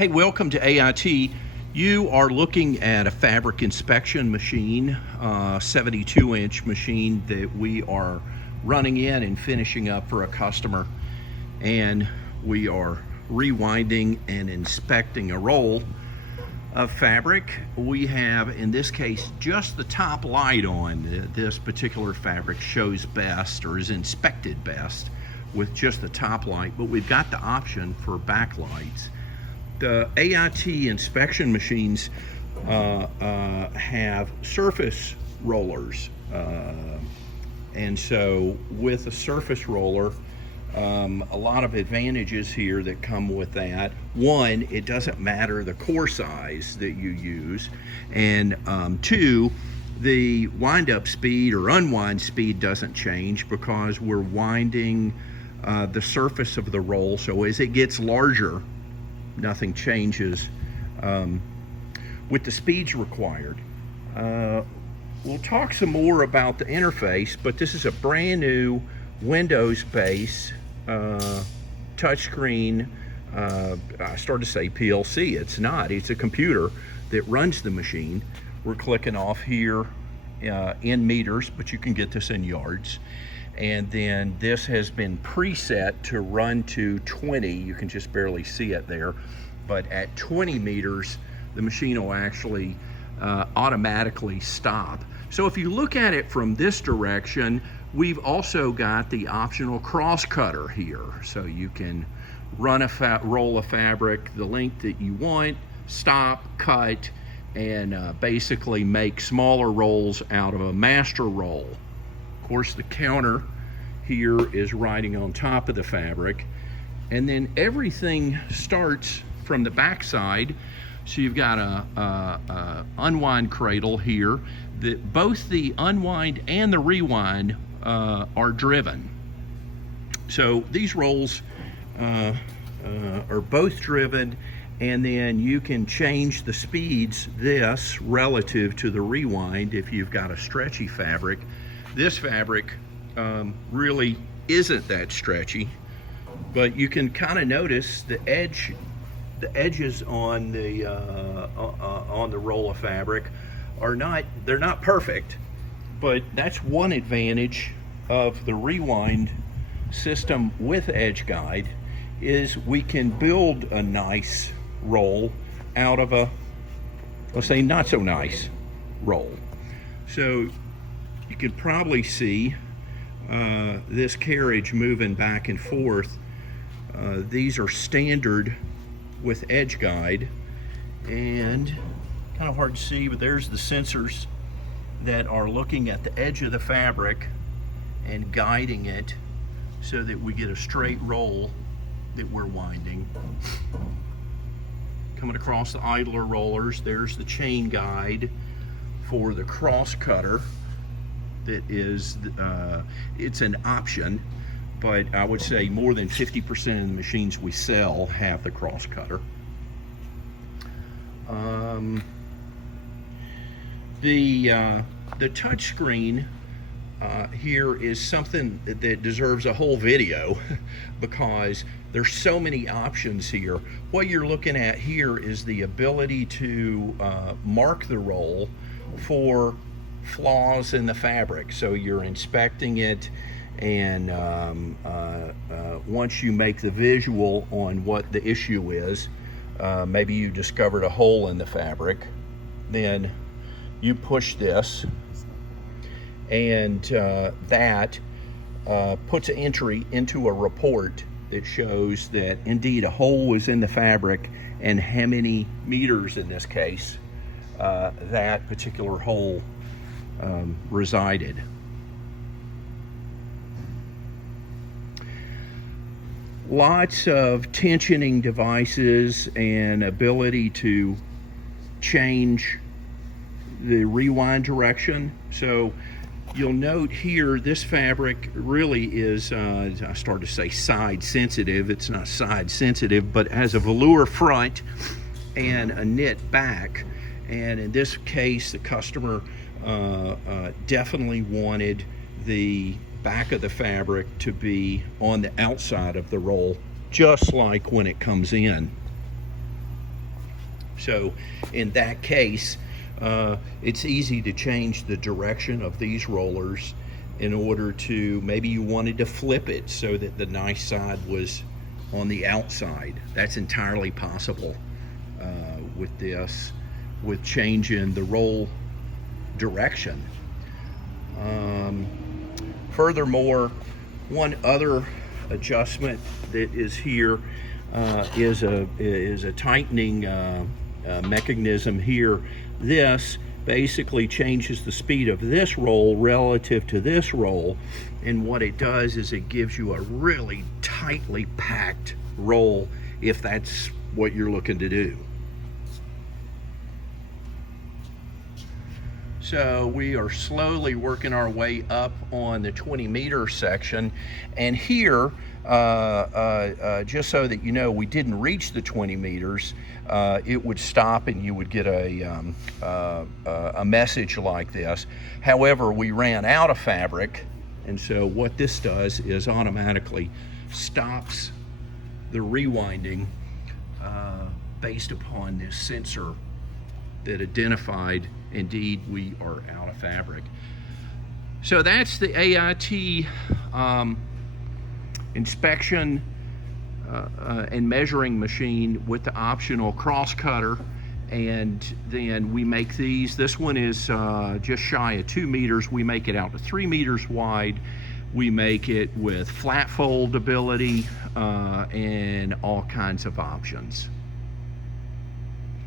Hey, welcome to AIT. You are looking at a fabric inspection machine, 72-inch machine that we are running in and finishing up for a customer. And we are rewinding and inspecting a roll of fabric. We have, in this case, just the top light on. This particular fabric shows best, or is inspected best, with just the top light, but we've got the option for backlights. The AIT inspection machines have surface rollers, and so with a surface roller, a lot of advantages here that come with that. One, it doesn't matter the core size that you use, and two, the wind-up speed or unwind speed doesn't change because we're winding the surface of the roll, so as it gets larger, nothing changes with the speeds required. We'll talk some more about the interface, but this is a brand new Windows-based touchscreen. I started to say PLC. It's not. It's a computer that runs the machine. We're clicking off here in meters, but you can get this in yards. And then this has been preset to run to 20. You can just barely see it there. But at 20 meters, the machine will actually automatically stop. So if you look at it from this direction, we've also got the optional cross cutter here. So you can run a roll of fabric the length that you want, stop, cut, and basically make smaller rolls out of a master roll. Of course, the counter here is riding on top of the fabric, and then everything starts from the back side. So you've got a unwind cradle here that both the unwind and the rewind are driven. So these rolls are both driven, and then you can change the speeds this relative to the rewind if you've got a stretchy fabric. This fabric really isn't that stretchy, but you can kind of notice the edges on the roll of fabric they're not perfect, but that's one advantage of the rewind system with edge guide, is we can build a nice roll out of a, let's say, not so nice roll. So you can probably see this carriage moving back and forth. These are standard with edge guide, and kind of hard to see, but there's the sensors that are looking at the edge of the fabric and guiding it so that we get a straight roll that we're winding. Coming across the idler rollers, there's the chain guide for the cross cutter. That is, it's an option, but I would say more than 50% of the machines we sell have the cross cutter. The touch screen here is something that deserves a whole video because there's so many options here. What you're looking at here is the ability to mark the roll for flaws in the fabric. So you're inspecting it, and once you make the visual on what the issue is, maybe you discovered a hole in the fabric, then you push this, and that puts an entry into a report that shows that indeed a hole was in the fabric and how many meters in this case that particular hole resided. Lots of tensioning devices and ability to change the rewind direction. So you'll note here, this fabric really is, I started to say side sensitive. It's not side sensitive, but has a velour front and a knit back. And in this case, the customer definitely wanted the back of the fabric to be on the outside of the roll, just like when it comes in. So in that case, it's easy to change the direction of these rollers in order to, maybe you wanted to flip it so that the nice side was on the outside. That's entirely possible with this, with changing the roll direction. Furthermore, one other adjustment that is here is a tightening mechanism here. This basically changes the speed of this roll relative to this roll, and what it does is it gives you a really tightly packed roll if that's what you're looking to do. So we are slowly working our way up on the 20-meter section, and here, just so that you know, we didn't reach the 20 meters, it would stop and you would get a message like this. However, we ran out of fabric, and so what this does is automatically stops the rewinding based upon this sensor that identified indeed we are out of fabric. So that's the AIT inspection and measuring machine with the optional cross cutter, and then we make these. This one is just shy of 2 meters. We make it out to 3 meters wide. We make it with flat fold ability and all kinds of options.